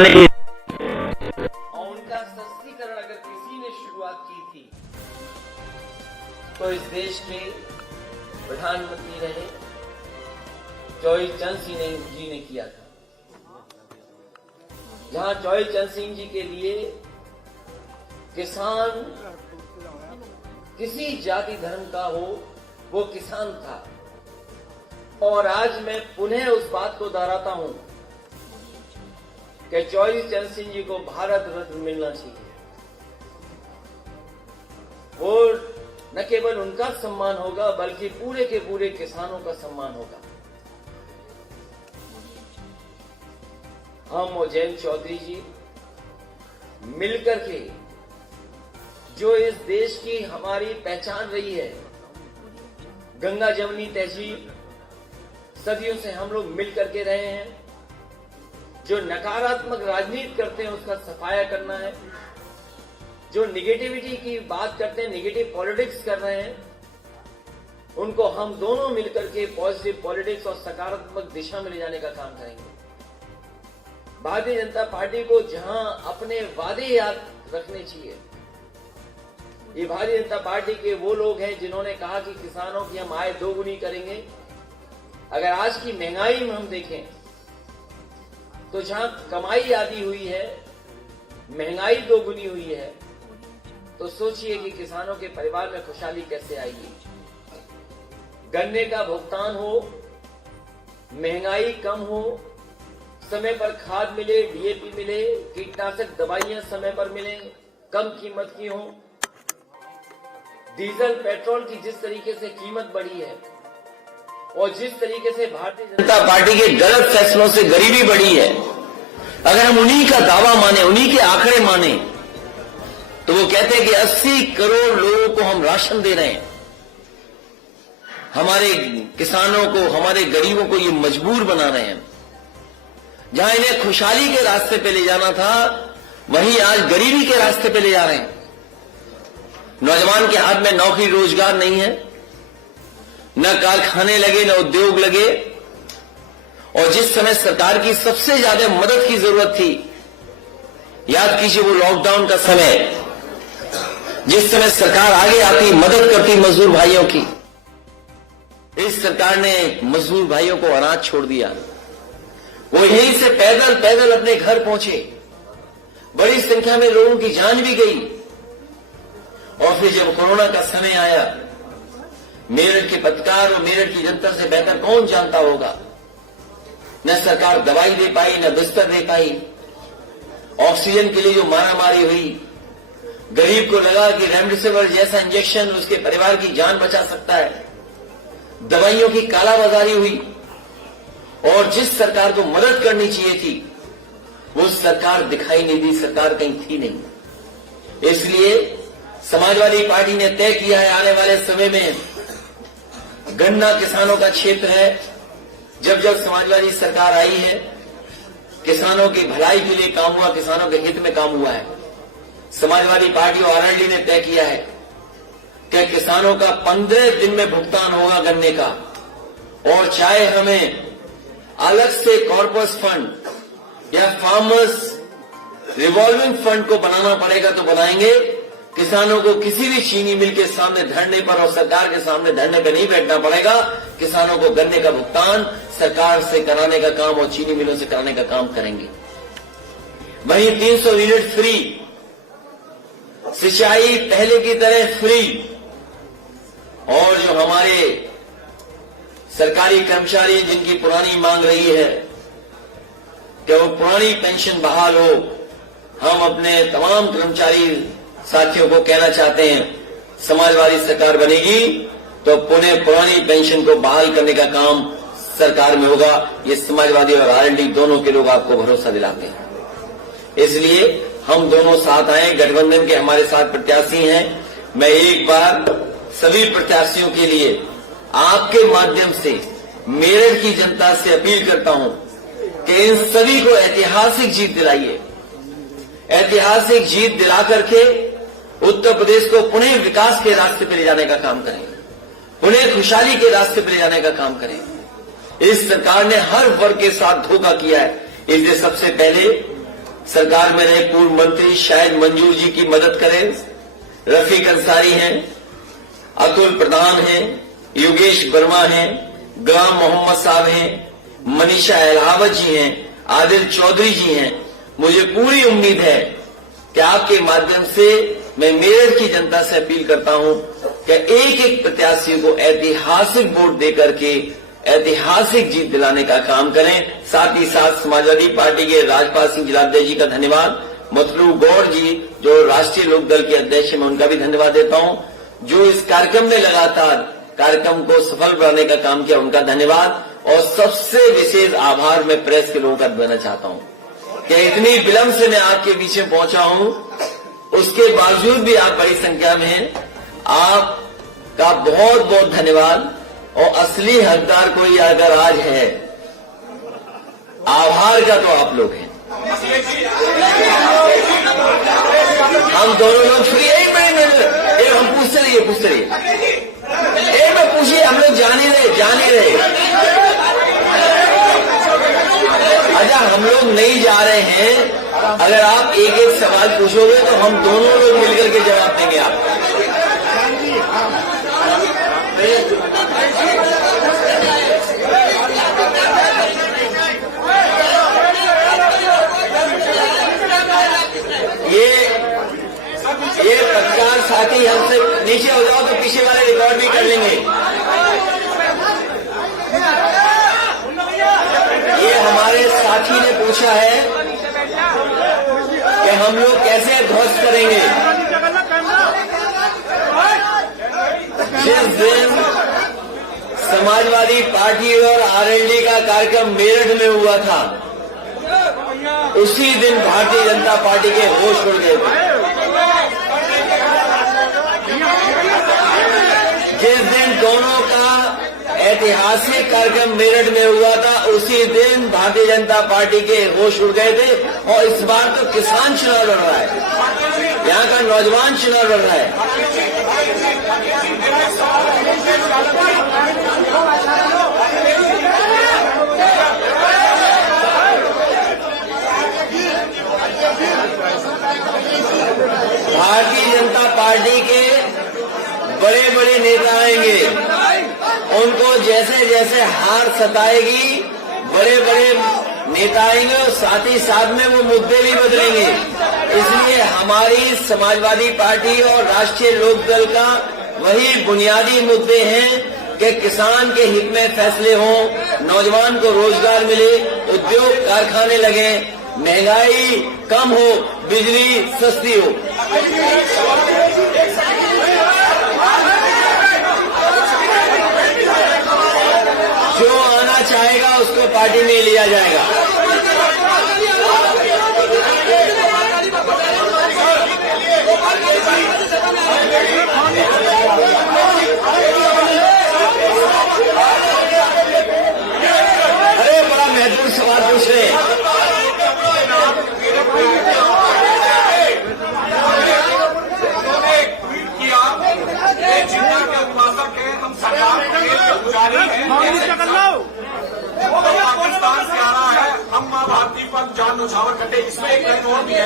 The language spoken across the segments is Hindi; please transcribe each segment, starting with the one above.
करने की और उनका सशक्तिकरण अगर किसी ने शुरुआत की थी तो इस देश के प्रधानमंत्री रहे चौधरी चरण सिंह जी ने किया था। जहां चौधरी चरण सिंह जी के लिए किसान किसी जाति धर्म का हो, वो किसान था। और आज मैं पुनः उस बात को दोहराता हूं कि चौधरी चरण सिंह जी को भारत रत्न मिलना चाहिए। वो न केवल उनका सम्मान होगा बल्कि पूरे के पूरे किसानों का सम्मान होगा। हम और जयंत चौधरी जी मिलकर के जो इस देश की हमारी पहचान रही है, गंगा जमुनी तहजीब, सदियों से हम लोग मिल करके रहे हैं। जो नकारात्मक राजनीति करते हैं उसका सफाया करना है, जो निगेटिविटी की बात करते हैं, निगेटिव पॉलिटिक्स कर रहे हैं, उनको हम दोनों मिलकर के पॉजिटिव पॉलिटिक्स और सकारात्मक दिशा में ले जाने का काम करेंगे। भारतीय जनता पार्टी को जहां अपने वादे याद रखने चाहिए, ये भारतीय जनता पार्टी के वो लोग हैं जिन्होंने कहा कि किसानों की हम आय दोगुनी करेंगे। अगर आज की महंगाई में हम देखें तो जहां कमाई आधी हुई है, महंगाई दोगुनी हुई है, तो सोचिए कि किसानों के परिवार में खुशहाली कैसे आएगी। गन्ने का भुगतान हो, महंगाई कम हो, समय पर खाद मिले, डीएपी मिले, कीटनाशक दवाइयां समय पर मिले, कम कीमत की हो। डीजल पेट्रोल की जिस तरीके से कीमत बढ़ी है और जिस तरीके से भारतीय जनता पार्टी के गलत फैसलों से गरीबी बढ़ी है, अगर हम उन्हीं का दावा माने, उन्हीं के आंकड़े माने, तो वो कहते हैं कि 80 करोड़ लोगों को हम राशन दे रहे हैं। हमारे किसानों को, हमारे गरीबों को ये मजबूर बना रहे हैं। जहां इन्हें खुशहाली के रास्ते पे ले जाना था, वहीं आज गरीबी के रास्ते पे ले जा रहे हैं। नौजवान के हाथ में नौकरी रोजगार नहीं है, न कारखाने लगे, न उद्योग लगे। और जिस समय सरकार की सबसे ज्यादा मदद की जरूरत थी, याद कीजिए वो लॉकडाउन का समय, जिस समय सरकार आगे आती, मदद करती मजदूर भाइयों की, इस सरकार ने मजदूर भाइयों को अनाज छोड़ दिया। वो यहीं से पैदल पैदल अपने घर पहुंचे, बड़ी संख्या में लोगों की जान भी गई। और फिर जब कोरोना का समय आया, मेरठ के पत्रकार और मेरठ की जनता से बेहतर कौन जानता होगा, न सरकार दवाई दे पाई, न बिस्तर दे पाई। ऑक्सीजन के लिए जो मारामारी हुई, गरीब को लगा कि रेमडेसिविर जैसा इंजेक्शन उसके परिवार की जान बचा सकता है, दवाइयों की कालाबाजारी हुई। और जिस सरकार को मदद करनी चाहिए थी, वो सरकार दिखाई नहीं दी, सरकार कहीं थी नहीं। इसलिए समाजवादी पार्टी ने तय किया है, आने वाले समय में गन्ना किसानों का क्षेत्र है। जब जब समाजवादी सरकार आई है, किसानों की भलाई के लिए काम हुआ, किसानों के हित में काम हुआ है। समाजवादी पार्टी और आरएलडी ने तय किया है कि किसानों का 15 दिन में भुगतान होगा गन्ने का। और चाहे हमें अलग से कॉर्पस फंड या फार्मर्स रिवॉल्विंग फंड को बनाना पड़ेगा तो बनाएंगे। किसानों को किसी भी चीनी मिल के सामने धरने पर और सरकार के सामने धरने पर नहीं बैठना पड़ेगा। किसानों को गन्ने का भुगतान सरकार से कराने का काम और चीनी मिलों से कराने का काम करेंगे। वहीं 300 यूनिट फ्री, सिंचाई पहले की तरह फ्री। और जो हमारे सरकारी कर्मचारी जिनकी पुरानी मांग रही है कि वो पुरानी पेंशन बहाल हो, हम अपने तमाम कर्मचारी साथियों को कहना चाहते हैं, समाजवादी सरकार बनेगी तो पुनः पुरानी पेंशन को बहाल करने का काम सरकार में होगा। ये समाजवादी और आरएलडी दोनों के लोग आपको भरोसा दिलाते हैं। इसलिए हम दोनों साथ आए, गठबंधन के हमारे साथ प्रत्याशी हैं। मैं एक बार सभी प्रत्याशियों के लिए आपके माध्यम से मेरठ की जनता से अपील करता हूं कि इन सभी को ऐतिहासिक जीत दिलाइए। ऐतिहासिक जीत दिला करके उत्तर प्रदेश को पुनः विकास के रास्ते पर ले जाने का काम करें, पुनः खुशहाली के रास्ते पर ले जाने का काम करें। इस सरकार ने हर वर्ग के साथ धोखा किया है, इसलिए सबसे पहले सरकार में रहे पूर्व मंत्री शायद मंजूर जी की मदद करें, रफीक अंसारी हैं, अतुल प्रधान हैं, योगेश वर्मा हैं, गुलाम मोहम्मद साहब हैं, मनीषा अहलावत जी हैं, आदिल चौधरी जी हैं। मुझे पूरी उम्मीद है कि आपके माध्यम से मैं मेरठ की जनता से अपील करता हूं कि एक एक प्रत्याशी को ऐतिहासिक वोट देकर के ऐतिहासिक जीत दिलाने का काम करें। साथ ही साथ समाजवादी पार्टी के राजपाल सिंह जिलाध्यक्ष जी का धन्यवाद, मतलू गौड़ जी जो राष्ट्रीय लोकदल के अध्यक्ष हैं, मैं उनका भी धन्यवाद देता हूं। जो इस कार्यक्रम में लगातार कार्यक्रम को सफल बनाने का काम किया, उनका धन्यवाद। और सबसे विशेष आभार मैं प्रेस के लोगों का देना चाहता हूं कि इतनी विलंब से मैं आपके बीच में पहुंचा हूं, उसके बावजूद भी आप बड़ी संख्या में हैं। आपका बहुत बहुत धन्यवाद। और असली हकदार कोई अगर आज है आभार का, तो आप लोग हैं। हम दोनों लोग फ्री। एक मिनट हम पूछते रहिए एक मिनट पूछिए, हम लोग जान ही रहे। अच्छा, हम लोग नहीं जा रहे हैं। अगर आप एक एक सवाल पूछोगे तो हम दोनों लोग मिलकर के जवाब देंगे आपको। ये पत्रकार साथी हमसे नीचे हो जाओ तो पीछे वाले रिकॉर्ड भी कर लेंगे। ये हमारे साथी ने पूछा है कि हम लोग कैसे ध्वस्त करेंगे। जिस दिन समाजवादी पार्टी और आरएलडी का कार्यक्रम मेरठ में हुआ था, उसी दिन भारतीय जनता पार्टी के होश उड़ गए थे। जिस दिन दोनों का ऐतिहासिक कार्यक्रम मेरठ में हुआ था, उसी दिन भारतीय जनता पार्टी के होश उड़ गए थे। और इस बार तो किसान चुनाव लड़ रहा है, यहाँ का नौजवान चुनाव लड़ रहा है। भारतीय जनता पार्टी के बड़े बड़े नेता आएंगे, उनको जैसे जैसे हार सताएगी, बड़े बड़े नेता आएंगे और साथ ही साथ में वो मुद्दे भी बदलेंगे। इसलिए हमारी समाजवादी पार्टी और राष्ट्रीय लोकदल का वही बुनियादी मुद्दे हैं कि किसान के हित में फैसले हों, नौजवान को रोजगार मिले, उद्योग कारखाने लगे, महंगाई कम हो, बिजली सस्ती हो। जो आना चाहेगा उसको पार्टी में लिया जाएगा। अरे बड़ा महत्वपूर्ण सवाल पूछ रहे हैं। पाकिस्तान से आ रहा है, हम मां भारती पर जान न्यौछावर करते, इसमें एक लाइन और भी है।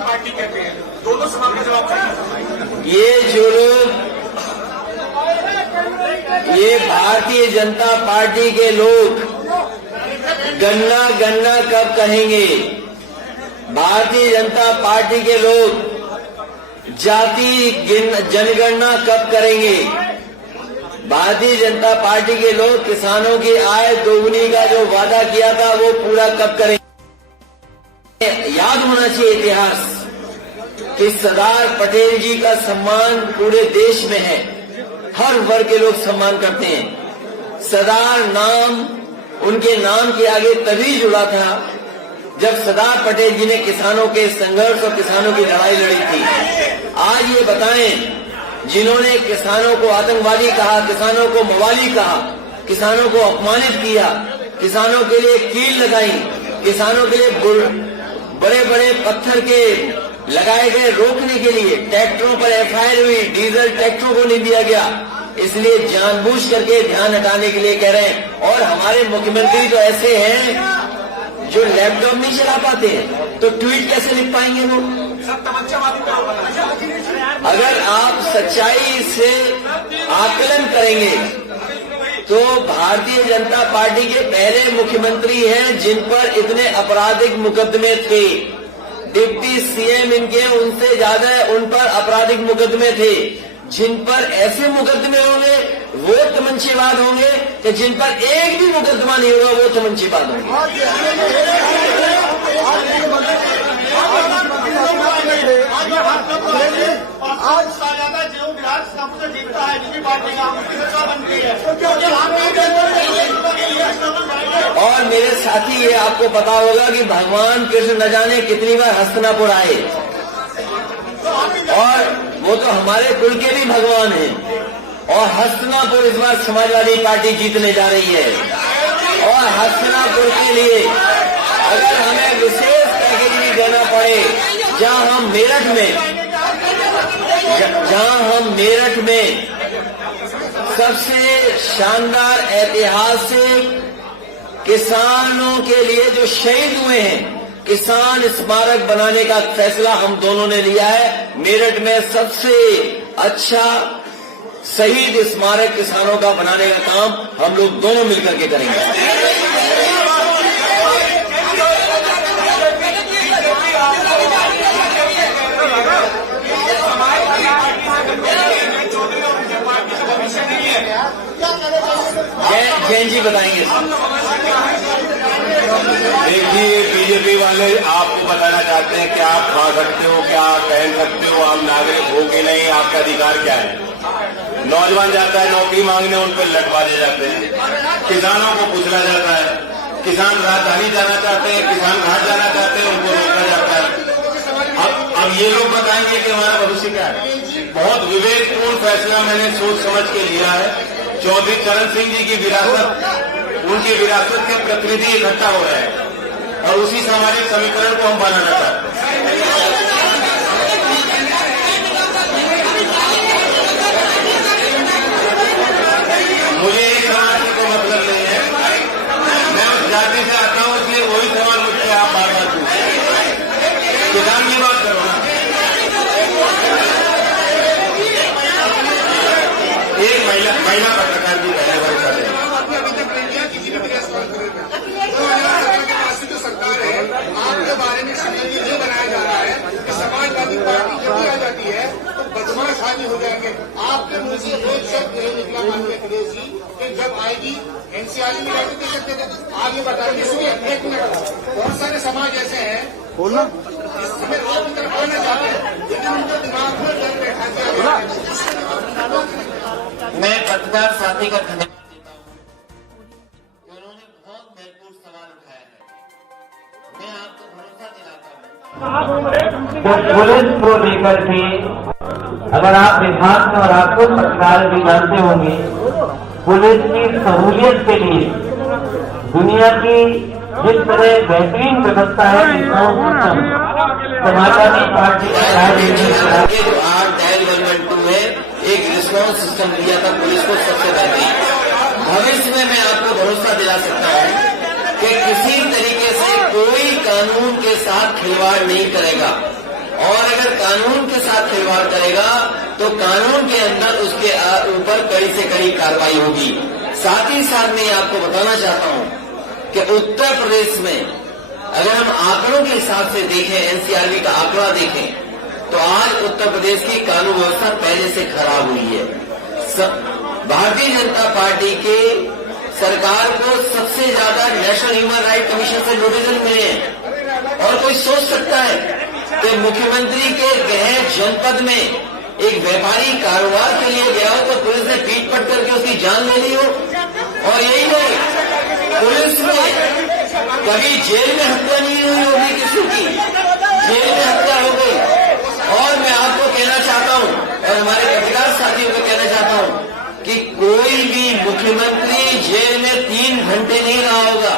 पार्टी कहते हैं, दोनों सवाल का जवाब चाहिए। ये जो लोग, ये भारतीय जनता पार्टी के लोग गन्ना गन्ना कब कहेंगे? भारतीय जनता पार्टी के लोग जाति जनगणना कब करेंगे? भारतीय जनता पार्टी के लोग किसानों की आय दोगुनी का जो वादा किया था वो पूरा कब करेंगे? याद होना चाहिए इतिहास कि सरदार पटेल जी का सम्मान पूरे देश में है, हर वर्ग के लोग सम्मान करते हैं। सरदार नाम उनके नाम के आगे तभी जुड़ा था जब सरदार पटेल जी ने किसानों के संघर्ष और किसानों की लड़ाई लड़ी थी। आज ये बताएं, जिन्होंने किसानों को आतंकवादी कहा, किसानों को मवाली कहा, किसानों को अपमानित किया, किसानों के लिए कील लगाई, किसानों के लिए बड़े बड़े पत्थर के लगाए गए रोकने के लिए ट्रैक्टरों पर एफआईआर हुई, डीजल ट्रैक्टरों को नहीं दिया गया, इसलिए जानबूझ करके ध्यान हटाने के लिए कह रहे हैं। और हमारे मुख्यमंत्री तो ऐसे हैं जो लैपटॉप नहीं चला पाते हैं, तो ट्वीट कैसे लिख पाएंगे वो? अगर आप सच्चाई से आकलन करेंगे तो भारतीय जनता पार्टी के पहले मुख्यमंत्री हैं जिन पर इतने आपराधिक मुकदमे थे। डिप्टी सीएम इनके उनसे ज्यादा उन पर आपराधिक मुकदमे थे। जिन पर ऐसे मुकदमे होंगे वो तमंचेबाज होंगे कि जिन पर एक भी मुकदमा नहीं होगा वो तमंचेबाज होंगे। आज सालाना जो विधानसभा जीतता है जिसकी पार्टी का बनती है। और मेरे साथी, ये आपको पता होगा कि भगवान कृष्ण न जाने कितनी बार हस्तिनापुर आए, और वो तो हमारे कुल के भी भगवान हैं। और हस्तिनापुर इस बार समाजवादी पार्टी जीतने जा रही है। और हस्तिनापुर के लिए अगर हमें विशेष पैकेज भी देना पड़े, जहां हम मेरठ में सबसे शानदार ऐतिहासिक किसानों के लिए जो शहीद हुए हैं, किसान स्मारक बनाने का फैसला हम दोनों ने लिया है। मेरठ में सबसे अच्छा शहीद स्मारक किसानों का बनाने का काम हम लोग दोनों मिलकर के करेंगे। जैन जी बताएंगे। देखिए, बीजेपी वाले आपको बताना चाहते हैं कि आप खा सकते हो, क्या पहन सकते हो, आप नागरिक हो कि नहीं, आपका अधिकार क्या है। नौजवान जाता है नौकरी मांगने, उन पर लटवा दिए जाते हैं। किसानों को कुचला जाता है। किसान राजधानी जाना चाहते हैं, किसान घाट जाना चाहते हैं, उनको रोका जाता है। अब ये लोग बताएंगे कि हमारा भविष्य क्या है। बहुत विवेकपूर्ण फैसला मैंने सोच समझ के लिया है। चौधरी चरण सिंह जी की विरासत, उनकी विरासत के प्रतिनिधि इकट्ठा हो रहे हैं और उसी सामाजिक समीकरण को हम बनाना चाहते हैं। मुझे एक समाज से कोई मतलब नहीं है। मैं उस जाति से आता हूं, इसलिए वही सवाल मुझसे आप बार बार पूछते। किसान की बात करो ना। एक महिला पत्रकार की पहले बार कर रहे हैं। सरकार है, आपके बारे में सिनेरियो ये बनाया जा रहा है कि समाजवादी पार्टी जब भी आ जाती है तो बदमाश हावी हो जाएंगे। आपके मुंह से एक शब्द नहीं निकला माननीय अखिलेश जी कि जब आएगी एनसीआर में जाकर दे सकते थे। आप ये बताइए, सुनिए एक मिनट। बहुत सारे समाज ऐसे हैं बोलना इस समय आप की तरफ आना चाहते हैं, लेकिन उनके दिमाग में डर बैठा है। मैं पत्रकार साथी का धन्यवाद देता हूं, उन्होंने बहुत महत्वपूर्ण सवाल उठाया है। मैं आपको भरोसा दिलाता हूं तो पुलिस को लेकर के अगर आप विभाग में और आपको सरकार भी जानते होंगे, पुलिस की सहूलियत के लिए दुनिया की जिस तरह बेहतरीन व्यवस्था है, समाजवादी पार्टी जो आज डेवलपमेंट 2 है, एक रिस्पॉन्स सिस्टम दिया था पुलिस को सबसे बेहतरीन। भविष्य में मैं आपको भरोसा दिला सकता हूं कि किसी तरीके से कोई कानून के साथ खिलवाड़ नहीं करेगा, और अगर कानून के साथ खिलवाड़ करेगा तो कानून के अंदर उसके ऊपर कड़ी से कड़ी कार्रवाई होगी। साथ ही साथ मैं आपको बताना चाहता हूं कि उत्तर प्रदेश में अगर हम आंकड़ों के हिसाब से देखें, एनसीआरबी का आंकड़ा देखें, तो आज उत्तर प्रदेश की कानून व्यवस्था पहले से खराब हुई है। भारतीय जनता पार्टी के सरकार को सबसे ज्यादा नेशनल ह्यूमन राइट कमीशन से नोटिस मिले हैं। और कोई सोच सकता है कि मुख्यमंत्री के गृह जनपद में एक व्यापारी कारोबार के लिए गया हो तो पुलिस ने पीट पट करके उसकी जान ले ली हो। और यही नहीं, पुलिस में कभी जेल में हत्या नहीं हुई होगी किसी की, जेल में हत्या हो गई। और मैं आपको कहना चाहता हूं और हमारे पत्रकार साथियों को कहना चाहता हूं कि कोई भी मुख्यमंत्री जेल में 3 घंटे नहीं रहा होगा।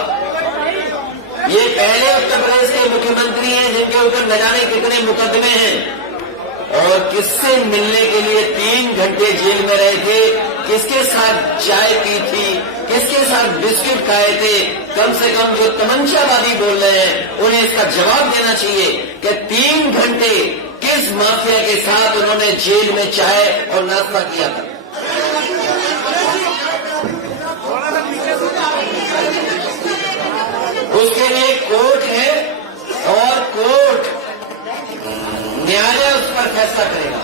ये पहले उत्तर प्रदेश के मुख्यमंत्री हैं जिनके ऊपर न जाने कितने मुकदमे हैं। और किससे मिलने के लिए 3 घंटे जेल में रहे थे, किसके साथ चाय पी थी, किसके साथ बिस्किट खाए थे, कम से कम जो तमंचावादी बोल रहे हैं उन्हें इसका जवाब देना चाहिए कि 3 घंटे किस माफिया के साथ उन्होंने जेल में चाय और नाश्ता किया था। उसके लिए कोर्ट है और कोर्ट न्यायालय उस पर फैसला करेगा।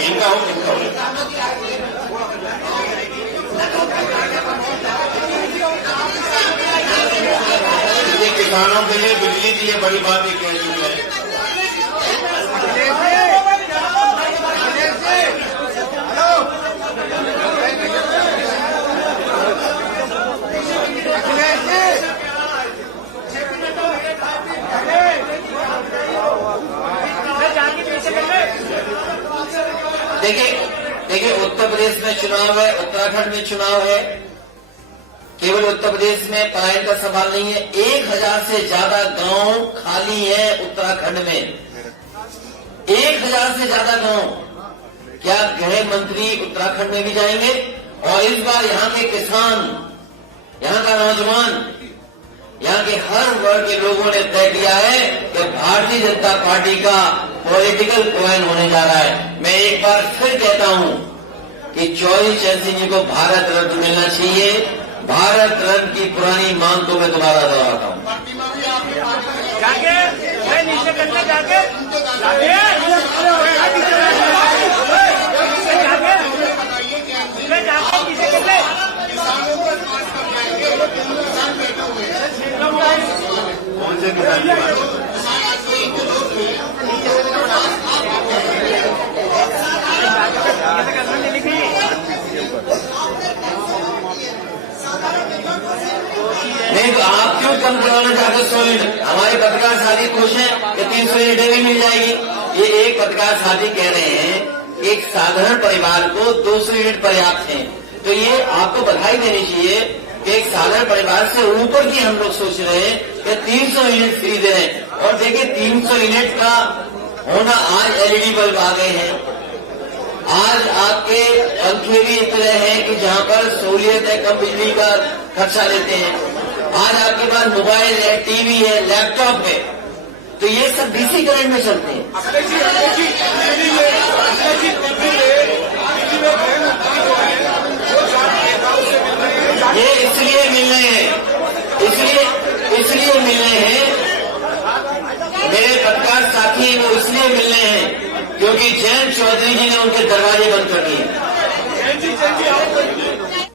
इनका हो किसका हो? ये किसानों के लिए बिजली की ये बड़ी बात ये कह चुके हैं। देखिए उत्तर प्रदेश में चुनाव है, उत्तराखंड में चुनाव है। केवल उत्तर प्रदेश में पलायन का सवाल नहीं है। 1000 से ज्यादा गांव खाली है उत्तराखंड में, 1000 से ज्यादा गांव। क्या गृह मंत्री उत्तराखंड में भी जाएंगे? और इस बार यहाँ के किसान, यहाँ का नौजवान, यहाँ के हर वर्ग के लोगों ने तय किया है कि भारतीय जनता पार्टी का पॉलिटिकल कॉइन होने जा रहा है। मैं एक बार फिर कहता हूं कि चौधरी चरण सिंह जी को भारत रत्न मिलना चाहिए। भारत रत्न की पुरानी मांग को मैं दोबारा दोहराता हूं। कौन से किसान की बात? नहीं तो आप क्यों कम करवाना चाहते 100 यूनिट? हमारे पत्रकार साथी खुश हैं कि 300 यूनिटें भी मिल जाएगी। ये एक पत्रकार साथी कह रहे हैं कि एक साधारण परिवार को 200 यूनिट पर्याप्त है। तो ये आपको बधाई देनी चाहिए कि एक साधारण परिवार से ऊपर की हम लोग सोच रहे हैं कि 300 यूनिट फ्री दे रहे हैं। और देखिए 300 यूनिट का होना, आज एलईडी बल्ब आ गए हैं, आज आपके पंखे भी इतने हैं कि जहां पर सहूलियत है, कम बिजली का खर्चा लेते हैं। आज आपके पास मोबाइल है, टीवी है, लैपटॉप है, तो ये सब डीसी करंट में चलते हैं। ये इसलिए मिल रहे हैं, इसलिए मिल रहे हैं, मेरे पत्रकार साथी वो इसलिए मिल रहे हैं क्योंकि जयंत चौधरी जी ने उनके दरवाजे बंद कर दिए।